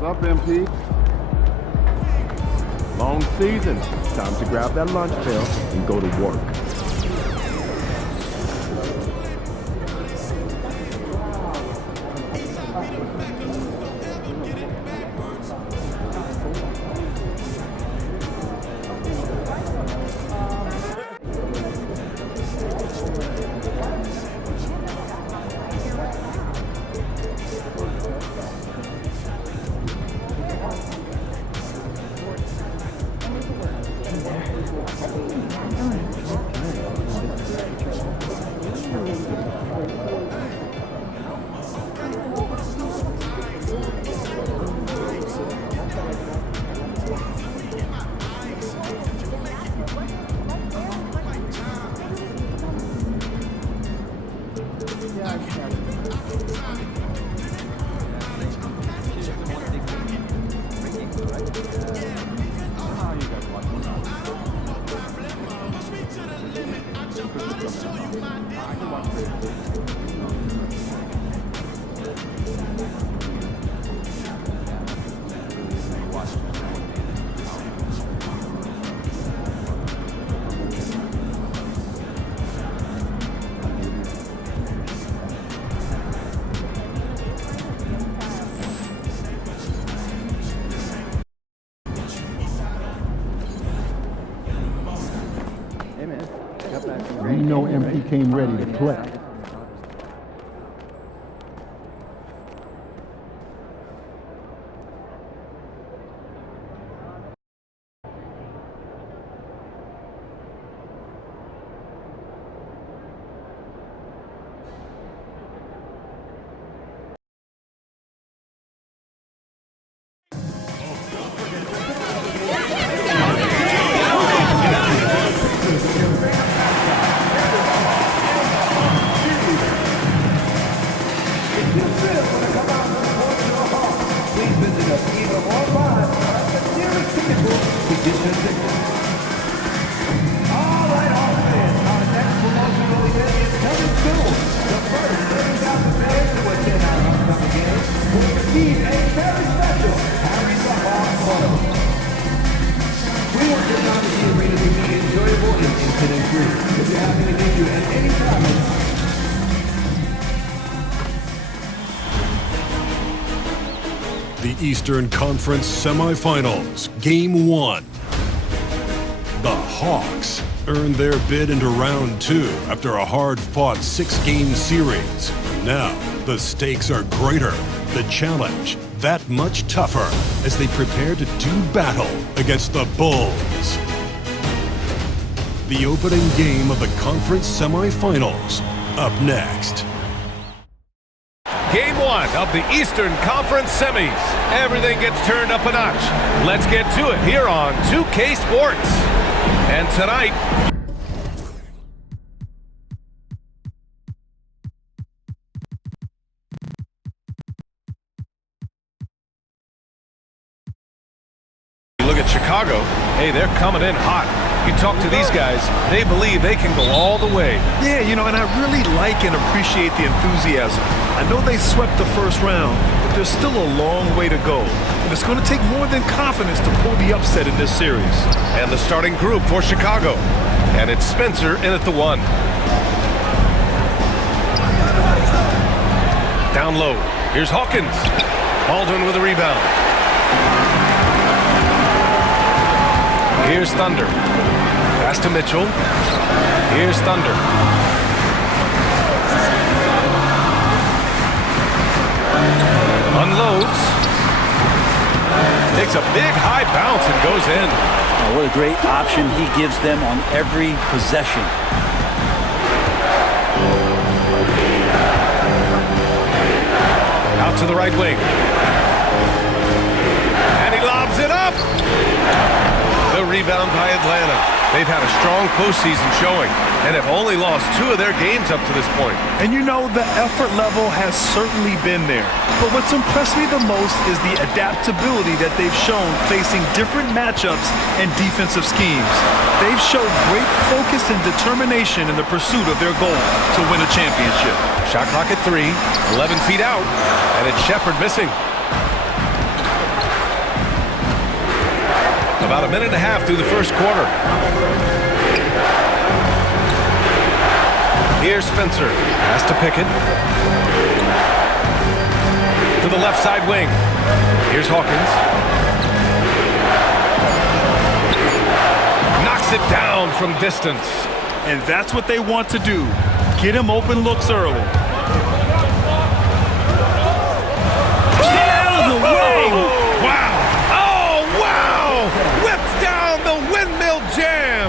What's up, MP? Long season. Time to grab that lunch pail and go to work. We know MP came ready to play. The Eastern Conference Semifinals, Game 1. The Hawks earned their bid into Round 2 after a hard-fought 6-game series. Now, the stakes are greater, the challenge that much tougher as they prepare to do battle against the Bulls. The opening game of the conference semifinals, up next. Game 1 of the Eastern Conference Semis. Everything gets turned up a notch. Let's get to it here on 2K Sports. And tonight, you look at Chicago, hey, they're coming in hot. You talk to these guys, they believe they can go all the way. Yeah, you know, and I really like and appreciate the enthusiasm. I know they swept the first round, but there's still a long way to go. And it's going to take more than confidence to pull the upset in this series. And the starting group for Chicago. And it's Spencer in at the 1. Down low, here's Hawkins. Baldwin with a rebound. Here's Thunder. Pass to Mitchell. Here's Thunder. Unloads. Takes a big high bounce and goes in. Oh, what a great option he gives them on every possession. Out to the right wing. And he lobs it up. The rebound by Atlanta. They've had a strong postseason showing and have only lost 2 of their games up to this point. And you know, the effort level has certainly been there. But what's impressed me the most is the adaptability that they've shown facing different matchups and defensive schemes. They've showed great focus and determination in the pursuit of their goal to win a championship. Shot clock at 3, 11 feet out, and it's Shepherd missing. About a minute and a half through the first quarter. Here's Spencer. Pass to Pickett. To the left side wing. Here's Hawkins. Knocks it down from distance. And that's what they want to do. Get him open looks early. Get out of the way! Wow! Oh, wow! Whips down the windmill jam!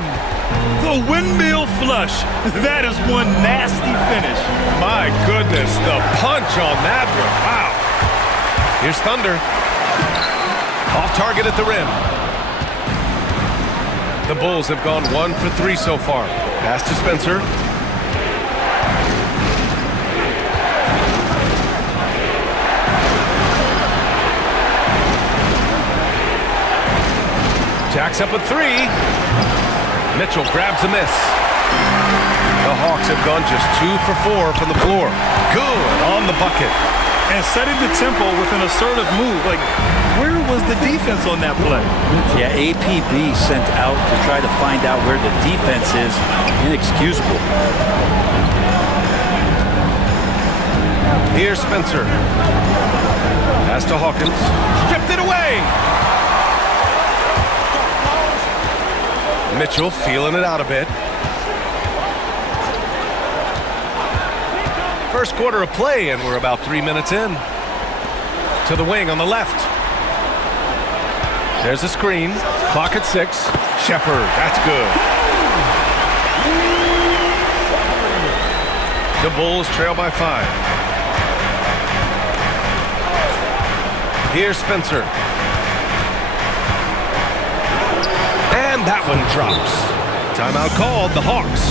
The windmill flush. That is one nasty finish. My goodness, the punch on that one. Wow. Here's Thunder. Off target at the rim. The Bulls have gone 1 for 3 so far. Pass to Spencer. Jacks up a 3. Mitchell grabs a miss. The Hawks have gone just 2 for 4 from the floor. Good on the bucket. And setting the tempo with an assertive move. Like, where was the defense on that play? Yeah, APB sent out to try to find out where the defense is. Inexcusable. Here's Spencer. Pass to Hawkins. Stripped it away. Mitchell feeling it out a bit. First quarter of play, and we're about 3 minutes in. To the wing on the left. There's a screen. Clock at 6. Shepherd, that's good. The Bulls trail by 5. Here's Spencer. And that one drops. Timeout called, the Hawks.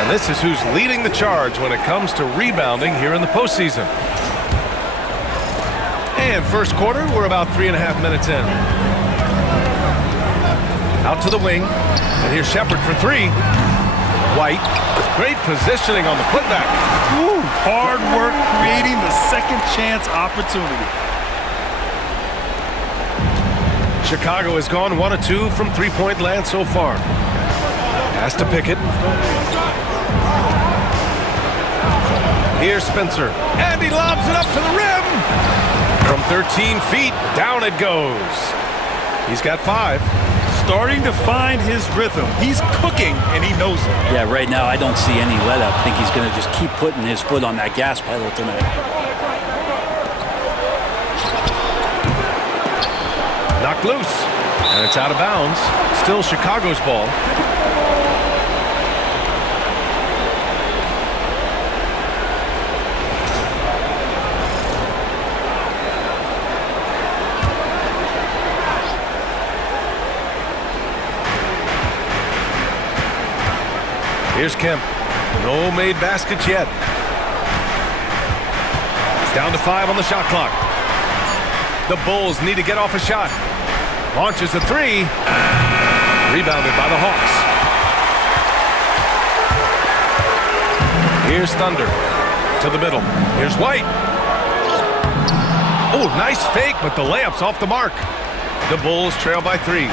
And this is who's leading the charge when it comes to rebounding here in the postseason. And first quarter, we're about 3.5 minutes in. Out to the wing, and here's Shepherd for 3. White, great positioning on the putback. Ooh, hard work creating the second chance opportunity. Chicago has gone 1 of 2 from three-point land so far. Pass to Pickett. Here's Spencer, and he lobs it up to the rim. From 13 feet, down it goes. He's got 5. Starting to find his rhythm. He's cooking, and he knows it. Yeah, right now I don't see any let up. I think he's going to just keep putting his foot on that gas pedal tonight. Knocked loose, and it's out of bounds. Still Chicago's ball. Here's Kemp. No made baskets yet. It's down to 5 on the shot clock. The Bulls need to get off a shot. Launches a 3. Rebounded by the Hawks. Here's Thunder. To the middle. Here's White. Oh, nice fake, but the layup's off the mark. The Bulls trail by 3.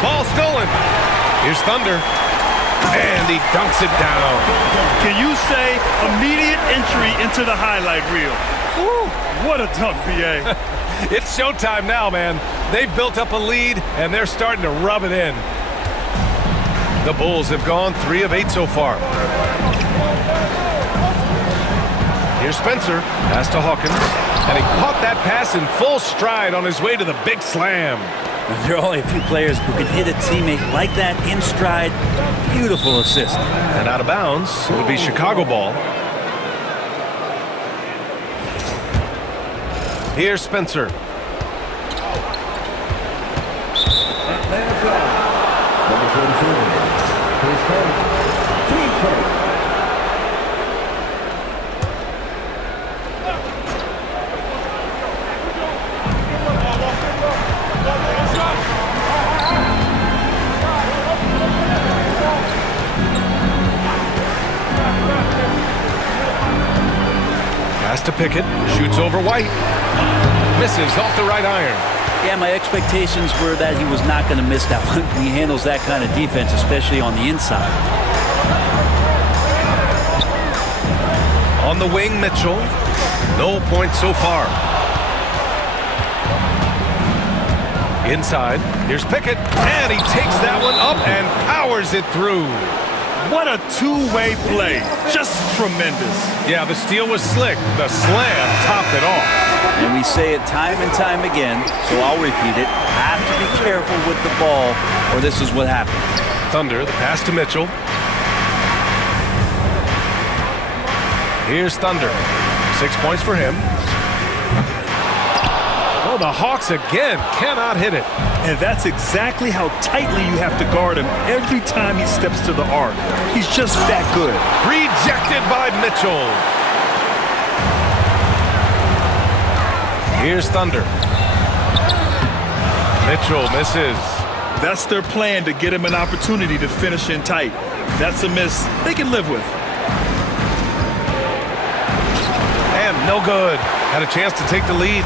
Ball stolen. Here's Thunder. And he dunks it down. Can you say immediate entry into the highlight reel? Woo, what a dunk, BA. It's showtime now, man. They've built up a lead, and they're starting to rub it in. The Bulls have gone 3 of 8 so far. Here's Spencer. Pass to Hawkins. And he caught that pass in full stride on his way to the big slam. There are only a few players who can hit a teammate like that in stride. Beautiful assist. And out of bounds, it'll be Chicago ball. Here's Spencer. Atlanta foul. Number 47. His first. Team first. to Pickett. Shoots over White. Misses off the right iron. Yeah, my expectations were that he was not going to miss that one. He handles that kind of defense, especially on the inside. On the wing, Mitchell. No points so far. Inside, here's Pickett, and he takes that one up and powers it through. What a two-way play. Just tremendous. Yeah, the steal was slick. The slam topped it off. And we say it time and time again, so I'll repeat it. Have to be careful with the ball, or this is what happens. Thunder, the pass to Mitchell. Here's Thunder. 6 points for him. Oh, the Hawks again cannot hit it. And that's exactly how tightly you have to guard him every time he steps to the arc. He's just that good. Rejected by Mitchell. Here's Thunder. Mitchell misses. That's their plan, to get him an opportunity to finish in tight. That's a miss they can live with. And no good. Had a chance to take the lead.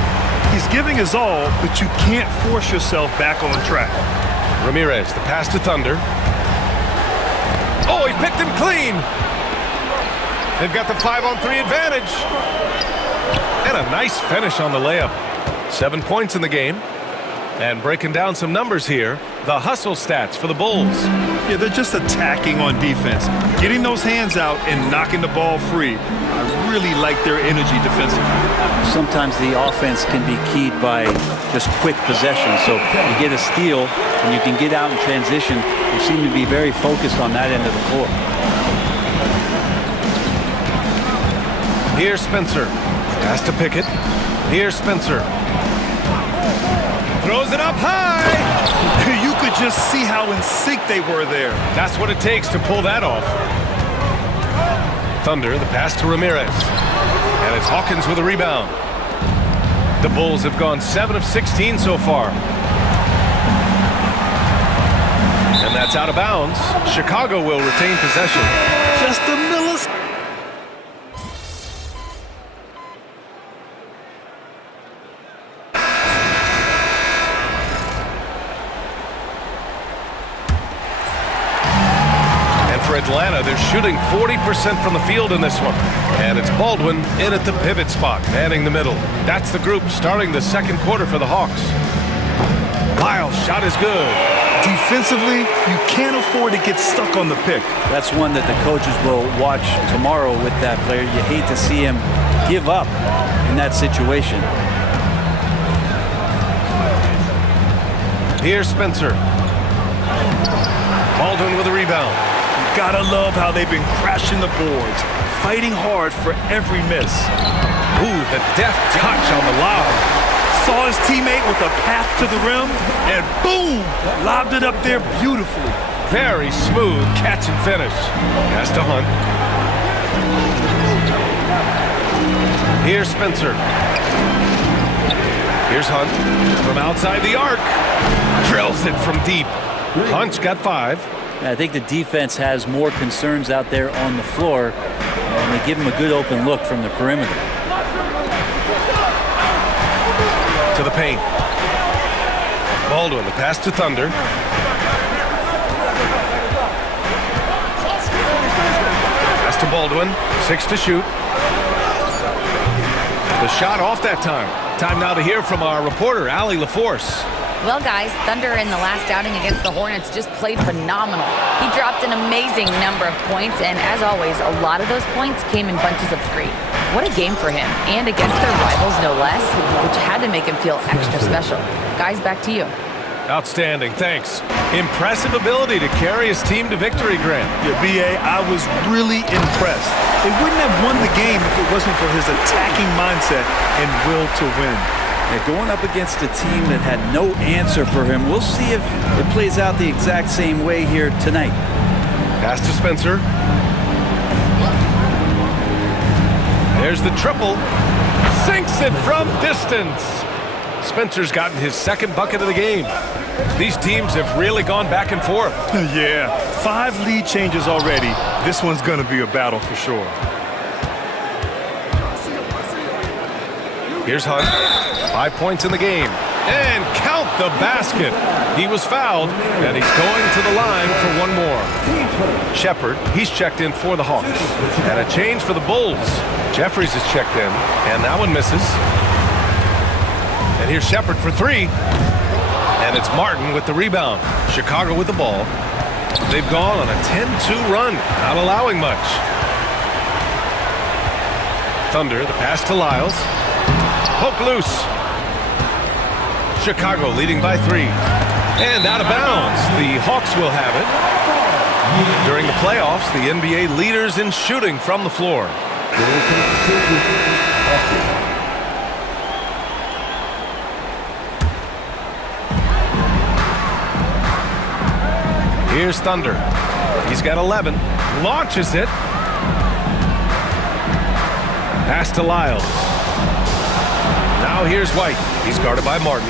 He's giving his all, but you can't force yourself back on track. Ramirez, the pass to Thunder. Oh, he picked him clean. They've got the 5-on-3 advantage. And a nice finish on the layup. 7 points in the game. And breaking down some numbers here, the hustle stats for the Bulls. Yeah, they're just attacking on defense, getting those hands out and knocking the ball free. I really like their energy defensively. Sometimes the offense can be keyed by just quick possession. So you get a steal and you can get out in transition. They seem to be very focused on that end of the floor. Here's Spencer. Pass to Pickett. Here's Spencer. Throws it up high. You could just see how in sync they were there. That's what it takes to pull that off. Thunder, the pass to Ramirez. And it's Hawkins with a rebound. The Bulls have gone 7 of 16 so far. And that's out of bounds. Chicago will retain possession. Just a millisecond. Atlanta, they're shooting 40% from the field in this one. And it's Baldwin in at the pivot spot, manning the middle. That's the group starting the second quarter for the Hawks. Lyles' shot is good. Defensively, you can't afford to get stuck on the pick. That's one that the coaches will watch tomorrow with that player. You hate to see him give up in that situation. Here's Spencer. Baldwin with a rebound. Gotta love how they've been crashing the boards, fighting hard for every miss. Ooh, the deft touch on the lob. Saw his teammate with a path to the rim, and boom, lobbed it up there beautifully. Very smooth catch and finish. Pass to Hunt. Here's Spencer. Here's Hunt from outside the arc. Drills it from deep. Hunt's got 5. I think the defense has more concerns out there on the floor, and they give him a good open look from the perimeter. To the paint. Baldwin, the pass to Thunder. Pass to Baldwin. 6 to shoot. The shot off that time. Time now to hear from our reporter, Allie LaForce. Well, guys, Thunder in the last outing against the Hornets just played phenomenal. He dropped an amazing number of points, and as always, a lot of those points came in bunches of 3. What a game for him, and against their rivals, no less, which had to make him feel extra special. Guys, back to you. Outstanding, thanks. Impressive ability to carry his team to victory, Grant. Yeah, B.A., I was really impressed. They wouldn't have won the game if it wasn't for his attacking mindset and will to win. They're going up against a team that had no answer for him. We'll see if it plays out the exact same way here tonight. Pass to Spencer. There's the triple. Sinks it from distance. Spencer's gotten his second bucket of the game. These teams have really gone back and forth. Yeah, 5 lead changes already. This one's going to be a battle for sure. Here's Hunt. 5 points in the game. And count the basket. He was fouled, and he's going to the line for one more. Shepard, he's checked in for the Hawks. And a change for the Bulls. Jeffries is checked in, and that one misses. And here's Shepard for three. And it's Martin with the rebound. Chicago with the ball. They've gone on a 10-2 run, not allowing much. Thunder, the pass to Lyles. Poke loose. Chicago leading by 3. And out of bounds. The Hawks will have it. During the playoffs, the NBA leaders in shooting from the floor. Here's Thunder. He's got 11. Launches it. Pass to Lyles. Now here's White. He's guarded by Martin.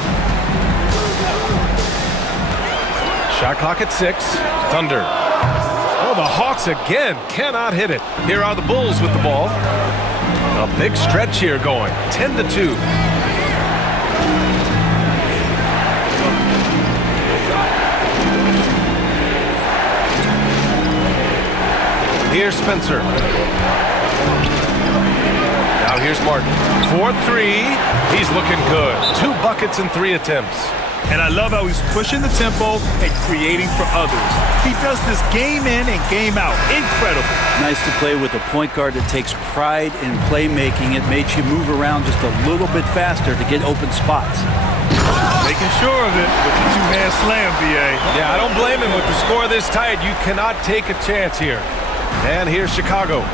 Shot clock at 6. Thunder. Oh, the Hawks again cannot hit it. Here are the Bulls with the ball. A big stretch here going. 10-2. Here's Spencer. Now here's Martin. 4-3. He's looking good. 2 buckets in 3 attempts. And I love how he's pushing the tempo and creating for others. He does this game in and game out. Incredible. Nice to play with a point guard that takes pride in playmaking. It makes you move around just a little bit faster to get open spots. Making sure of it with the two-hand slam, B.A. Yeah, I don't blame him with the score this tight. You cannot take a chance here. And here's Chicago.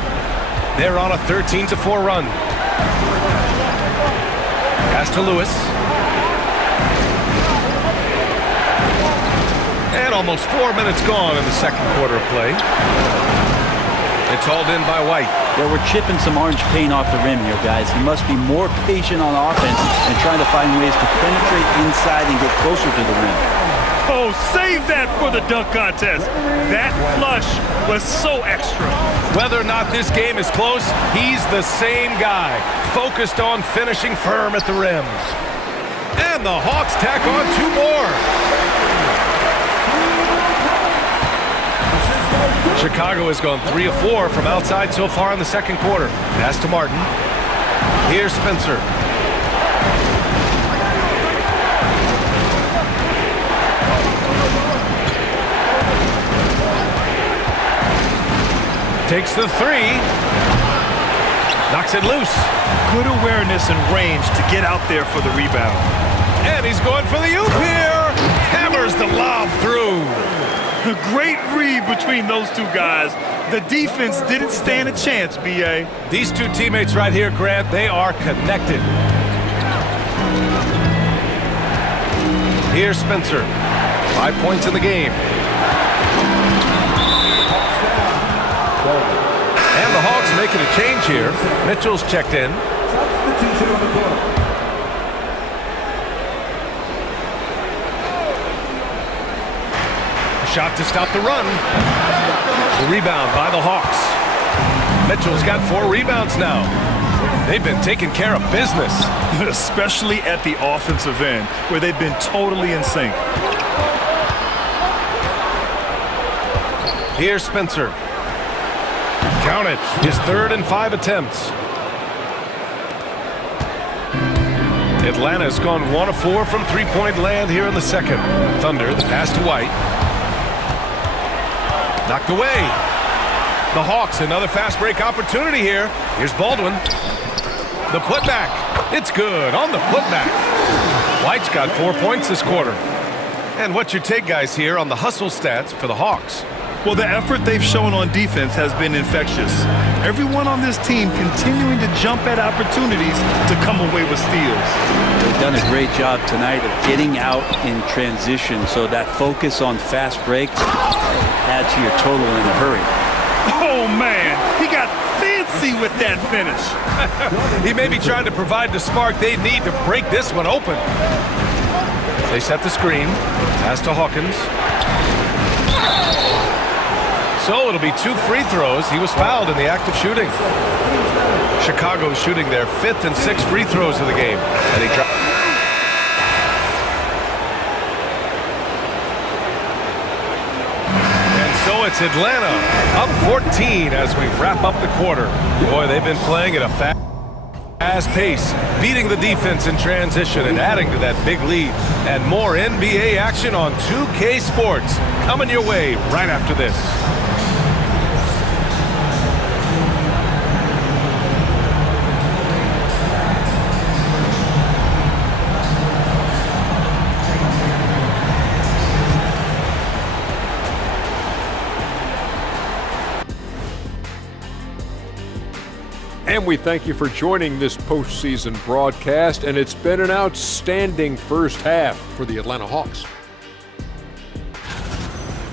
They're on a 13-4 run. Pass to Lewis. And almost 4 minutes gone in the second quarter of play. It's hauled in by White. Yeah, we're chipping some orange paint off the rim here, guys. He must be more patient on offense and trying to find ways to penetrate inside and get closer to the rim. Oh, save that for the dunk contest. That flush was so extra. Whether or not this game is close, he's the same guy, focused on finishing firm at the rims. And the Hawks tack on 2 more. Chicago has gone 3 of 4 from outside so far in the second quarter. Pass to Martin. Here's Spencer. Takes the 3. Knocks it loose. Good awareness and range to get out there for the rebound. And he's going for the oop here. Hammers the lob through. A great read between those two guys. The defense didn't stand a chance, B.A. These two teammates right here, Grant, they are connected. Here's Spencer. 5 points in the game. And the Hawks making a change here. Mitchell's checked in. Shot to stop the run. The rebound by the Hawks. Mitchell's got 4 rebounds now. They've been taking care of business. Especially at the offensive end, where they've been totally in sync. Here's Spencer. Count it. His 3rd and 5 attempts. Atlanta's gone 1 of 4 from 3-point land here in the second. Thunder, the pass to White. Knocked away. The Hawks, another fast break opportunity here. Here's Baldwin. The putback. It's good on the putback. White's got 4 points this quarter. And what's your take, guys, here on the hustle stats for the Hawks? Well, the effort they've shown on defense has been infectious. Everyone on this team continuing to jump at opportunities to come away with steals. They've done a great job tonight of getting out in transition, so that focus on fast break adds to your total in a hurry. Oh, man, he got fancy with that finish. He may be trying to provide the spark they need to break this one open. They set the screen. Pass to Hawkins. So it'll be 2 free throws. He was fouled in the act of shooting. Chicago shooting their 5th and 6th free throws of the game. And he dropped. And so it's Atlanta up 14 as we wrap up the quarter. Boy, they've been playing at a fast pace, beating the defense in transition and adding to that big lead. And more NBA action on 2K Sports coming your way right after this. And we thank you for joining this postseason broadcast, and it's been an outstanding first half for the Atlanta Hawks.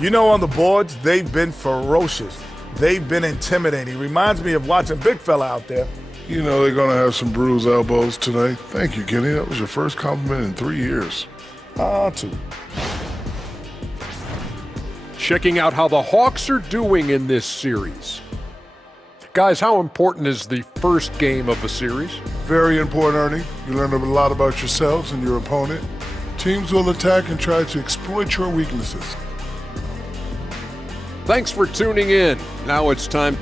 You know, on the boards, they've been ferocious. They've been intimidating. Reminds me of watching big fella out there. You know they're going to have some bruised elbows today. Thank you, Kenny. That was your first compliment in 3 years. Two. Checking out how the Hawks are doing in this series. Guys, how important is the first game of the series? Very important, Ernie. You learn a lot about yourselves and your opponent. Teams will attack and try to exploit your weaknesses. Thanks for tuning in. Now it's time.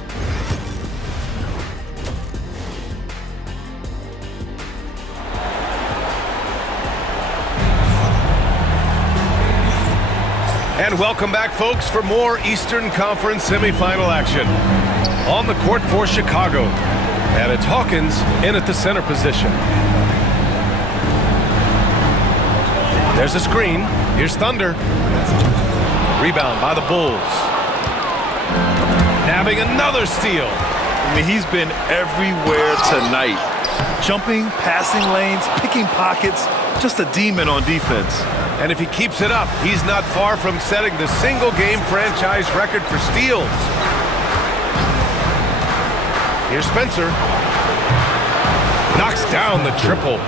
And welcome back, folks, for more Eastern Conference semifinal action. On the court for Chicago. And it's Hawkins in at the center position. There's a screen. Here's Thunder. Rebound by the Bulls. Nabbing another steal. I mean, he's been everywhere tonight. Jumping, passing lanes, picking pockets. Just a demon on defense. And if he keeps it up, he's not far from setting the single-game franchise record for steals. Here's Spencer. Knocks down the triple.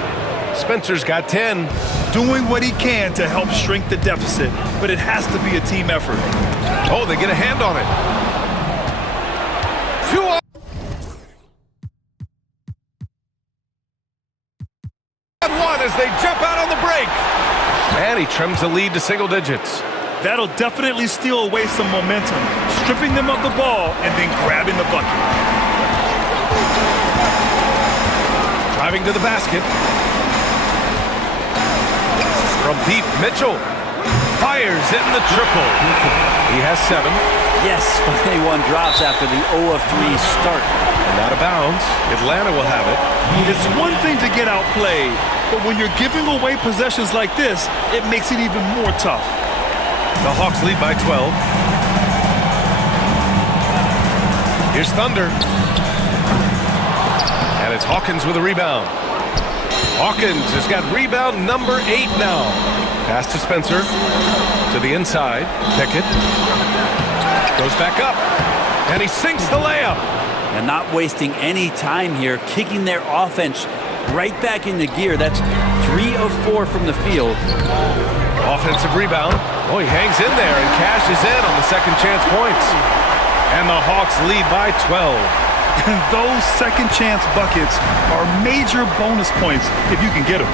Spencer's got 10. Doing what he can to help shrink the deficit, but it has to be a team effort. Oh, they get a hand on it. 2 on 1 as they jump out on the break. And he trims the lead to single digits. That'll definitely steal away some momentum, stripping them of the ball and then grabbing the bucket. Driving to the basket. From deep, Mitchell fires in the triple. He has 7. Yes, but one drops after the 0 of 3 start. And out of bounds. Atlanta will have it. It's one thing to get outplayed, but when you're giving away possessions like this, it makes it even more tough. The Hawks lead by 12. Here's Thunder. And it's Hawkins with a rebound. Hawkins has got rebound number 8 now. Pass to Spencer. To the inside. Pickett. Goes back up. And he sinks the layup. And not wasting any time here, kicking their offense right back into gear. That's 3 of 4 from the field. Offensive rebound. Oh, he hangs in there and cashes in on the second chance points. And the Hawks lead by 12. And those second chance buckets are major bonus points if you can get them.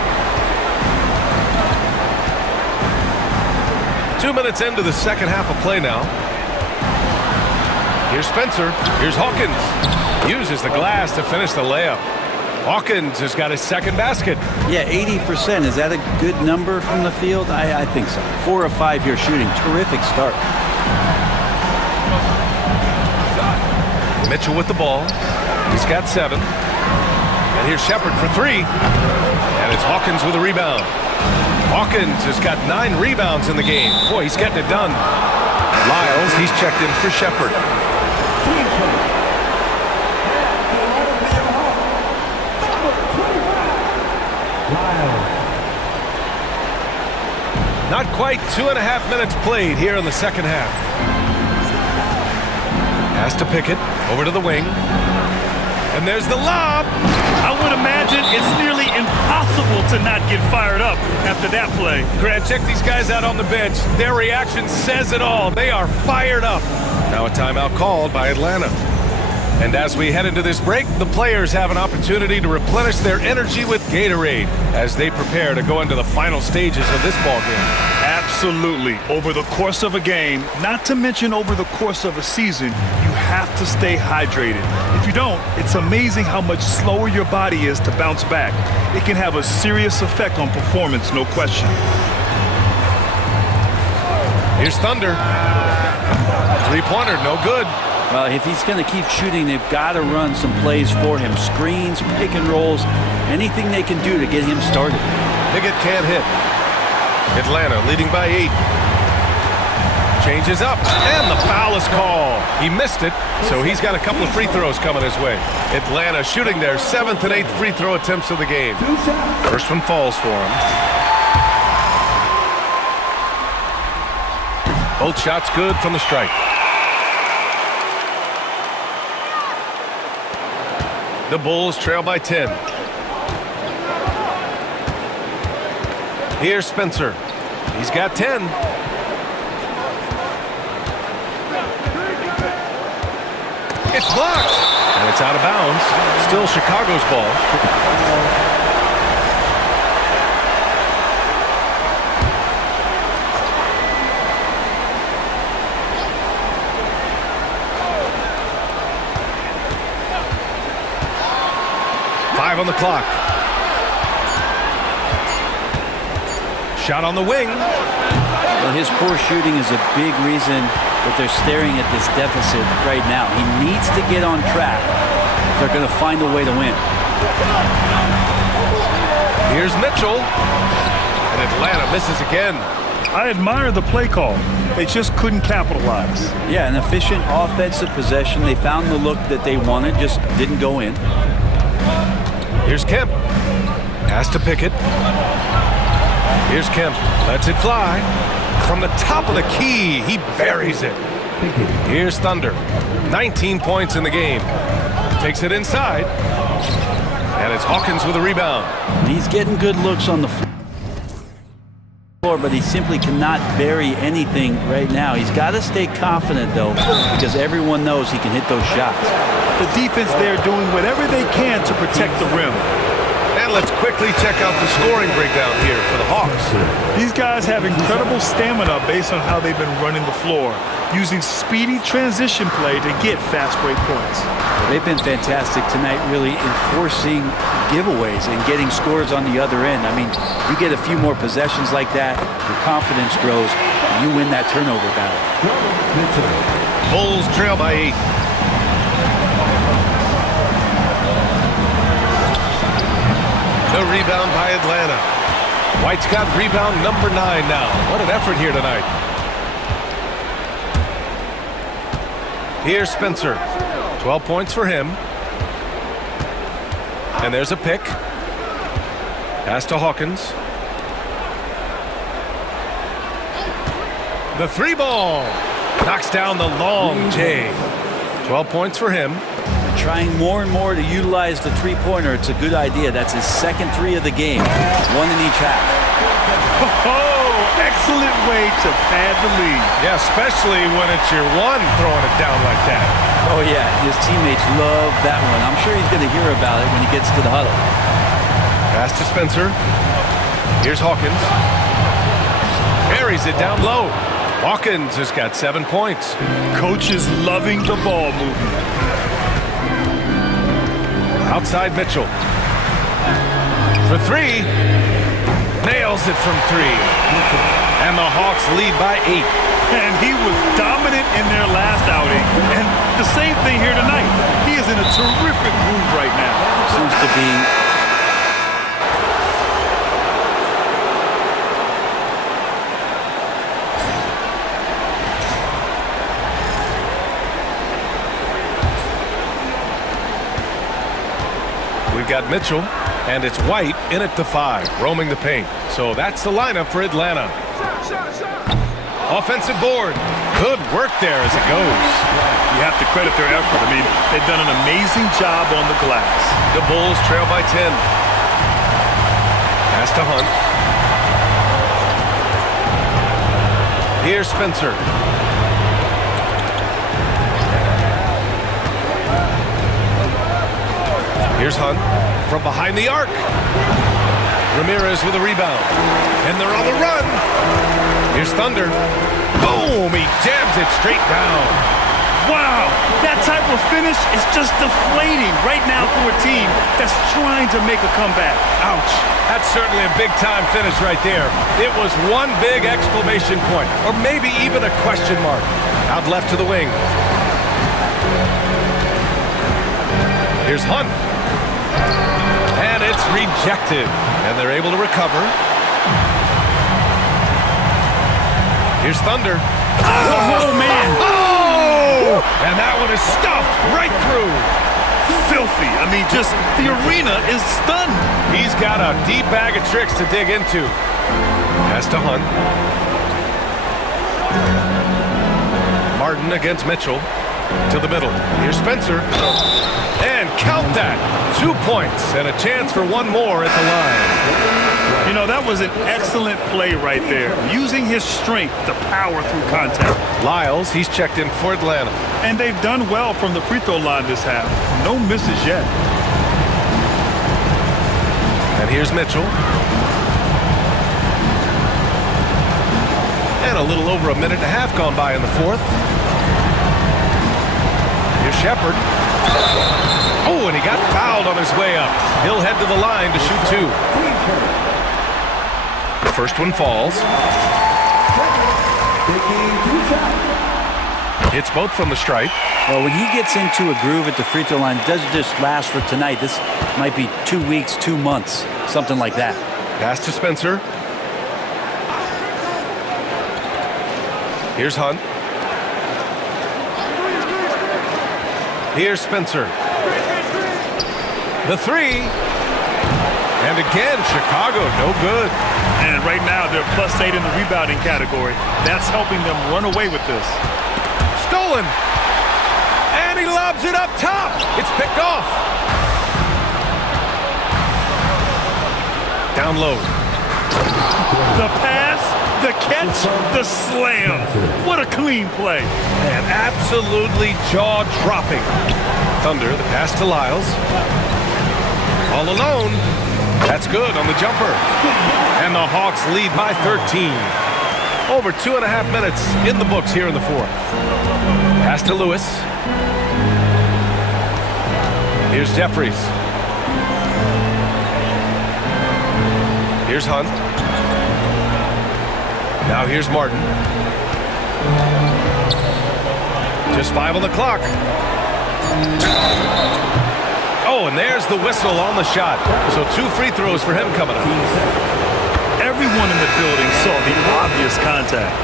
2 minutes into the second half of play now. Here's Spencer. Here's Hawkins. Uses the glass to finish the layup. Hawkins has got his second basket. Yeah, 80%. Is that a good number from the field? I think so. 4 of 5 here shooting. Terrific start. Mitchell with the ball. He's got 7. And here's Shepard for 3. And it's Hawkins with a rebound. Hawkins has got 9 rebounds in the game. Boy, he's getting it done. Lyles, he's checked in for Shepard. Not quite 2.5 minutes played here in the second half. Pass to Pickett, over to the wing. And there's the lob. I would imagine it's nearly impossible to not get fired up after that play. Grant, check these guys out on the bench. Their reaction says it all. They are fired up. Now a timeout called by Atlanta. And as we head into this break, the players have an opportunity to replenish their energy with Gatorade as they prepare to go into the final stages of this ball game. Absolutely. Over the course of a game, not to mention over the course of a season, you have to stay hydrated. If you don't, it's amazing how much slower your body is to bounce back. It can have a serious effect on performance, no question. Here's Thunder. Three-pointer, no good. Well, if he's going to keep shooting, they've got to run some plays for him. Screens, pick and rolls, anything they can do to get him started. Pickett can't hit. Atlanta leading by 8. Changes up, and the foul is called. He missed it, so he's got a couple of free throws coming his way. Atlanta shooting their 7th and 8th free throw attempts of the game. First one falls for him. Both shots good from the stripe. The Bulls trail by 10. Here's Spencer. He's got 10. It's blocked. And it's out of bounds. Still Chicago's ball. On the clock. Shot on the wing. Well, his poor shooting is a big reason that they're staring at this deficit right now. He needs to get on track if they're going to find a way to win. Here's Mitchell. And Atlanta misses again. I admire the play call. They just couldn't capitalize. Yeah, an efficient offensive possession. They found the look that they wanted, just didn't go in. Here's Kemp. Pass to Pickett. Here's Kemp. Lets it fly. From the top of the key, he buries it. Here's Thunder. 19 points in the game. Takes it inside. And it's Hawkins with a rebound. He's getting good looks on the floor, but he simply cannot bury anything right now. He's got to stay confident, though, because everyone knows he can hit those shots. The defense there doing whatever they can to protect the rim. And let's quickly check out the scoring breakdown here for the Hawks. These guys have incredible stamina based on how they've been running the floor, using speedy transition play to get fast break points. They've been fantastic tonight, really enforcing giveaways and getting scores on the other end. I mean, you get a few more possessions like that, your confidence grows, and you win that turnover battle. Bulls trail by 8. The rebound by Atlanta. White's got rebound number 9 now. What an effort here tonight. Here's Spencer. 12 points for him. And there's a pick. Pass to Hawkins. The 3 ball. Knocks down the long J. 12 points for him. Trying more and more to utilize the three-pointer. It's a good idea. That's his second 3 of the game. 1 in each half. Oh, excellent way to pad the lead. Yeah, especially when it's your one throwing it down like that. Oh, yeah. His teammates love that one. I'm sure he's going to hear about it when he gets to the huddle. Pass to Spencer. Here's Hawkins. Buries it down low. Hawkins has got 7 points. Coach is loving the ball movement. Outside Mitchell. For 3. Nails it from 3. And the Hawks lead by 8. And he was dominant in their last outing. And the same thing here tonight. He is in a terrific groove right now. Seems to be... We've got Mitchell, and it's White in at the 5, roaming the paint. So that's the lineup for Atlanta. Offensive board. Good work there as it goes. You have to credit their effort. I mean, they've done an amazing job on the glass. The Bulls trail by 10. Pass to Hunt. Here's Spencer. Here's Hunt from behind the arc. Ramirez with a rebound. And they're on the run. Here's Thunder. Boom! He jams it straight down. Wow, that type of finish is just deflating right now for a team that's trying to make a comeback. Ouch. That's certainly a big-time finish right there. It was one big exclamation point, or maybe even a question mark. Out left to the wing. Here's Hunt. And it's rejected. And they're able to recover. Here's Thunder. Oh, man. Oh! And that one is stuffed right through. Filthy. I mean, just the arena is stunned. He's got a deep bag of tricks to dig into. Pass to Hunt. Martin against Mitchell. To the middle. Here's Spencer. And count that. 2 points and a chance for one more at the line. You know, that was an excellent play right there. Using his strength to power through contact. Lyles, he's checked in for Atlanta. And they've done well from the free throw line this half. No misses yet. And here's Mitchell. And a little over a minute and a half gone by in the fourth. Here's Shepard. Oh, and he got fouled on his way up. He'll head to the line to shoot two. The first one falls. Hits both from the stripe. Well, when he gets into a groove at the free throw line, it doesn't just last for tonight. This might be 2 weeks, 2 months, something like that. Pass to Spencer. Here's Hunt. Here's Spencer. The three. And again, Chicago, no good. And right now, they're +8 in the rebounding category. That's helping them run away with this. Stolen. And he lobs it up top. It's picked off. Down low. The pass, the catch, the slam. What a clean play. And absolutely jaw-dropping. Thunder, the pass to Lyles. All alone. That's good on the jumper. And the Hawks lead by 13. Over 2.5 minutes in the books here in the fourth. Pass to Lewis. Here's Jeffries. Here's Hunt. Now here's Martin. Just 5 on the clock. Oh, and there's the whistle on the shot. So 2 free throws for him coming up. Everyone in the building saw the obvious contact.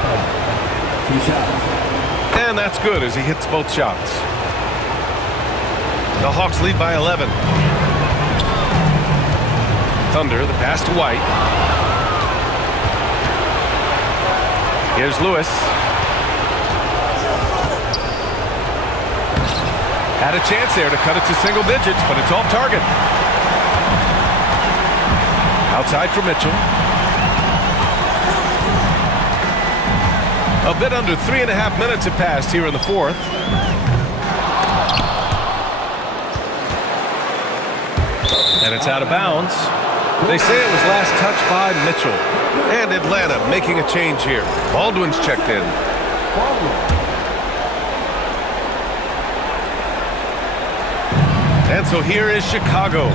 And that's good as he hits both shots. The Hawks lead by 11. Thunder, the pass to White. Here's Lewis. Had a chance there to cut it to single digits, but it's off target. Outside for Mitchell. A bit under 3.5 minutes have passed here in the fourth. And it's out of bounds. They say it was last touched by Mitchell. And Atlanta making a change here. Baldwin's checked in. And so here is Chicago.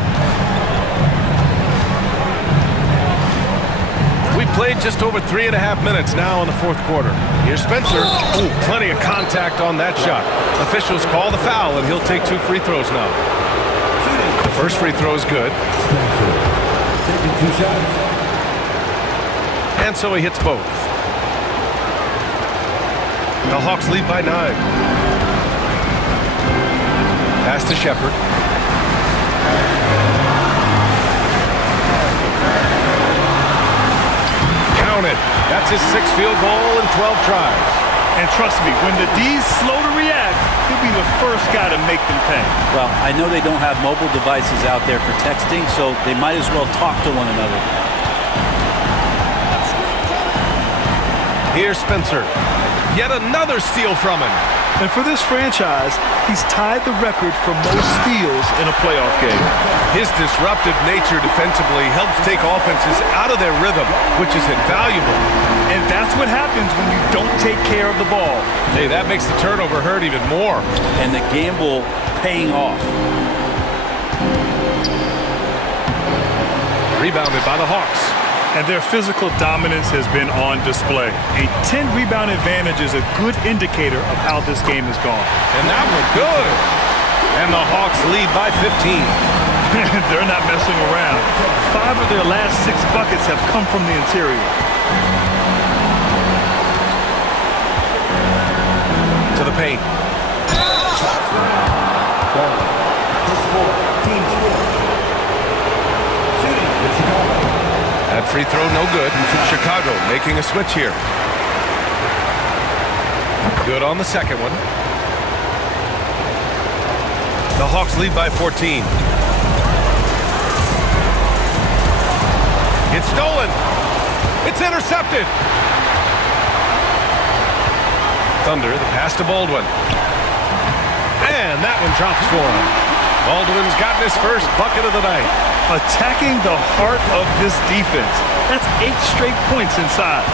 We played just over 3.5 minutes now in the fourth quarter. Here's Spencer. Ooh, plenty of contact on that shot. Officials call the foul, and he'll take 2 free throws now. The first free throw is good. Taking 2 shots. And so he hits both. The Hawks lead by 9. Pass to Shepard. Count it. That's his 6th field goal in 12 tries. And trust me, when the D's slow to react, he'll be the first guy to make them pay. Well, I know they don't have mobile devices out there for texting, so they might as well talk to one another. Here's Spencer. Yet another steal from him. And for this franchise, he's tied the record for most steals in a playoff game. His disruptive nature defensively helps take offenses out of their rhythm, which is invaluable. And that's what happens when you don't take care of the ball. Hey, that makes the turnover hurt even more. And the gamble paying off. Rebounded by the Hawks. And their physical dominance has been on display. A 10-rebound advantage is a good indicator of how this game has gone. And that one good. And the Hawks lead by 15. They're not messing around. 5 of their last 6 buckets have come from the interior. To the paint. That free throw no good. Chicago making a switch here. Good on the second one. The Hawks lead by 14. It's stolen. It's intercepted. Thunder, the pass to Baldwin. And that one drops for him. Baldwin's gotten his first bucket of the night. Attacking the heart of this defense. That's 8 straight points inside.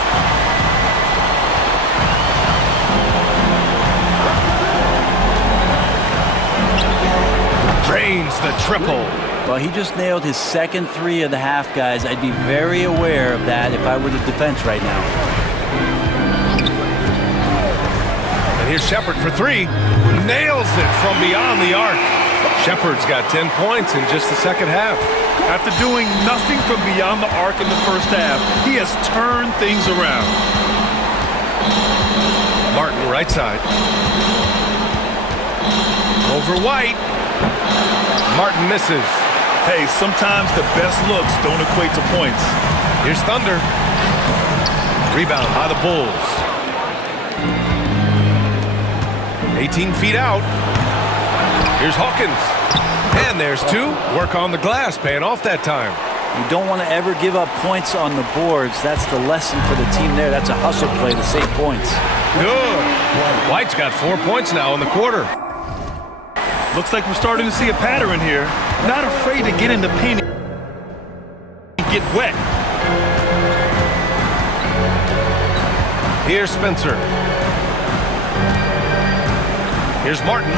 Drains the triple. Well, he just nailed his second 3 of the half, guys. I'd be very aware of that if I were the defense right now. And here's Shepard for 3. Nails it from beyond the arc. Shepard's got 10 points in just the second half. After doing nothing from beyond the arc in the first half, he has turned things around. Martin, right side. Over White. Martin misses. Hey, sometimes the best looks don't equate to points. Here's Thunder. Rebound by the Bulls. 18 feet out. Here's Hawkins. And there's 2. Work on the glass, paying off that time. You don't want to ever give up points on the boards. That's the lesson for the team there. That's a hustle play to save points. Good. White's got 4 points now in the quarter. Looks like we're starting to see a pattern here. Not afraid to get in the paint and get wet. Here's Spencer. Here's Martin.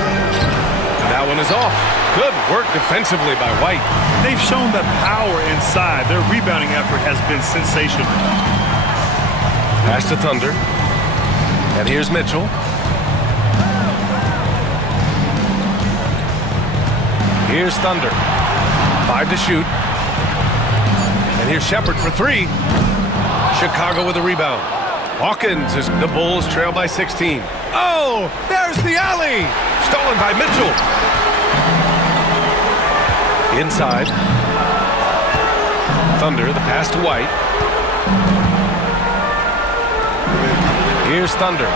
That one is off. Good work defensively by White. They've shown the power inside. Their rebounding effort has been sensational. Pass to Thunder. And here's Mitchell. Here's Thunder. 5 to shoot. And here's Shepard for 3. Chicago with a rebound. Hawkins is the Bulls trail by 16. Oh, there's the alley. Stolen by Mitchell. Inside. Thunder, the pass to White. Here's Thunder.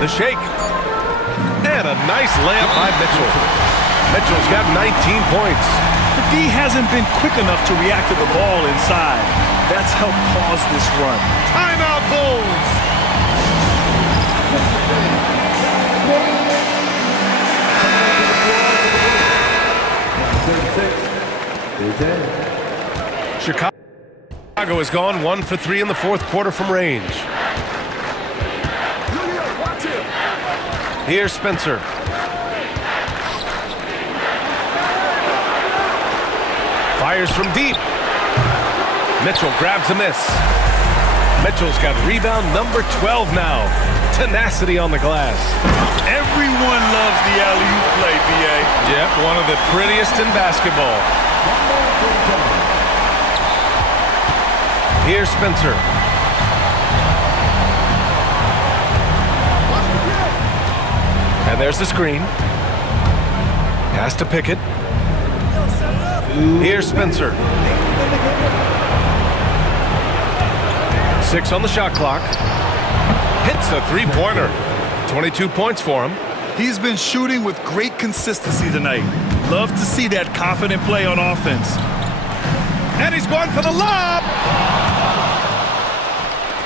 The shake. And a nice layup by Mitchell. Mitchell's got 19 points. The D hasn't been quick enough to react to the ball inside. That's helped pause this run. Timeout, Bulls! Chicago has gone 1 for 3 in the fourth quarter from range. Here's Spencer. Fires from deep. Mitchell grabs a miss. Mitchell's got rebound number 12 now. Tenacity on the glass. Everyone loves the alley-oop play, B.A. Yep, one of the prettiest in basketball. Here's Spencer. And there's the screen. Pass to Pickett. Here's Spencer. 6 on the shot clock. Hits a three-pointer. 22 points for him. He's been shooting with great consistency tonight. Love to see that confident play on offense. And he's going for the lob.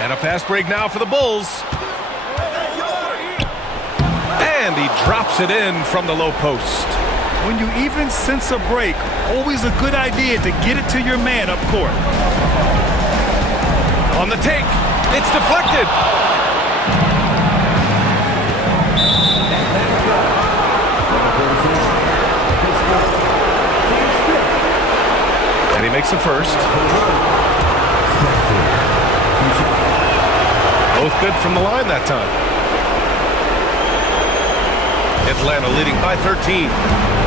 And a fast break now for the Bulls. And he drops it in from the low post. When you even sense a break, always a good idea to get it to your man up court. On the take, it's deflected. And he makes the first. Both good from the line that time. Atlanta leading by 13.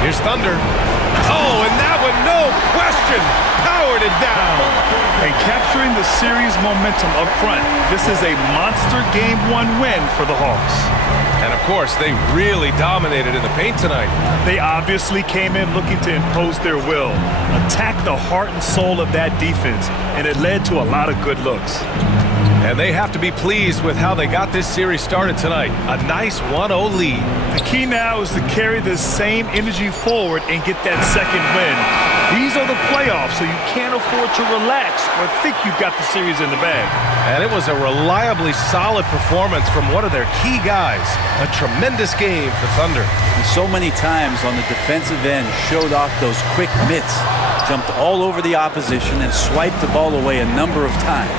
Here's Thunder. Oh, and that one, no question, powered it down. And capturing the series momentum up front. This is a monster Game 1 win for the Hawks. And of course, they really dominated in the paint tonight. They obviously came in looking to impose their will, attack the heart and soul of that defense, and it led to a lot of good looks. And they have to be pleased with how they got this series started tonight. A nice 1-0 lead. The key now is to carry this same energy forward and get that second win. These are the playoffs, so you can't afford to relax or think you've got the series in the bag. And it was a reliably solid performance from one of their key guys. A tremendous game for Thunder. And so many times on the defensive end showed off those quick mitts, jumped all over the opposition and swiped the ball away a number of times.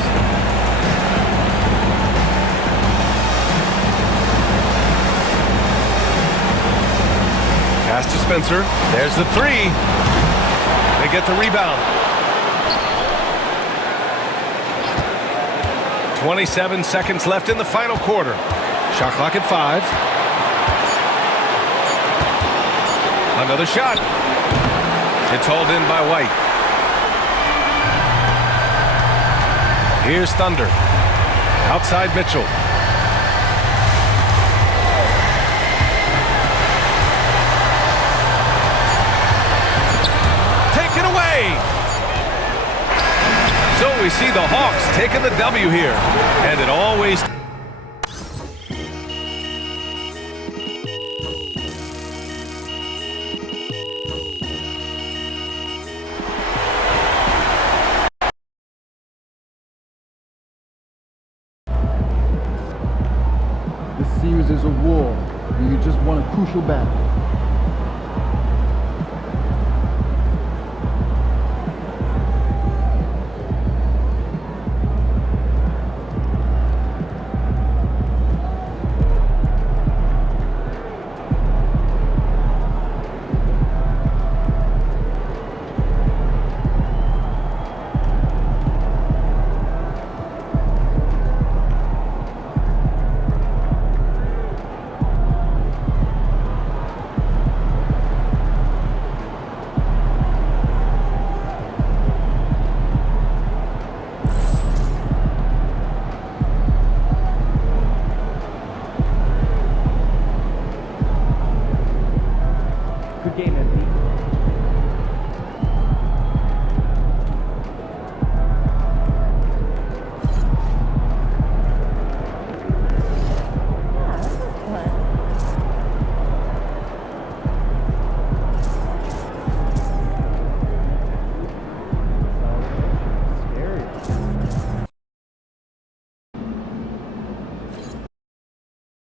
Pass to Spencer. There's the three. They get the rebound. 27 seconds left in the final quarter. Shot clock at 5. Another shot. It's hauled in by White. Here's Thunder. Outside Mitchell. So we see the Hawks taking the W here, and it always... This series is a war. You just won a crucial battle. Good game, man.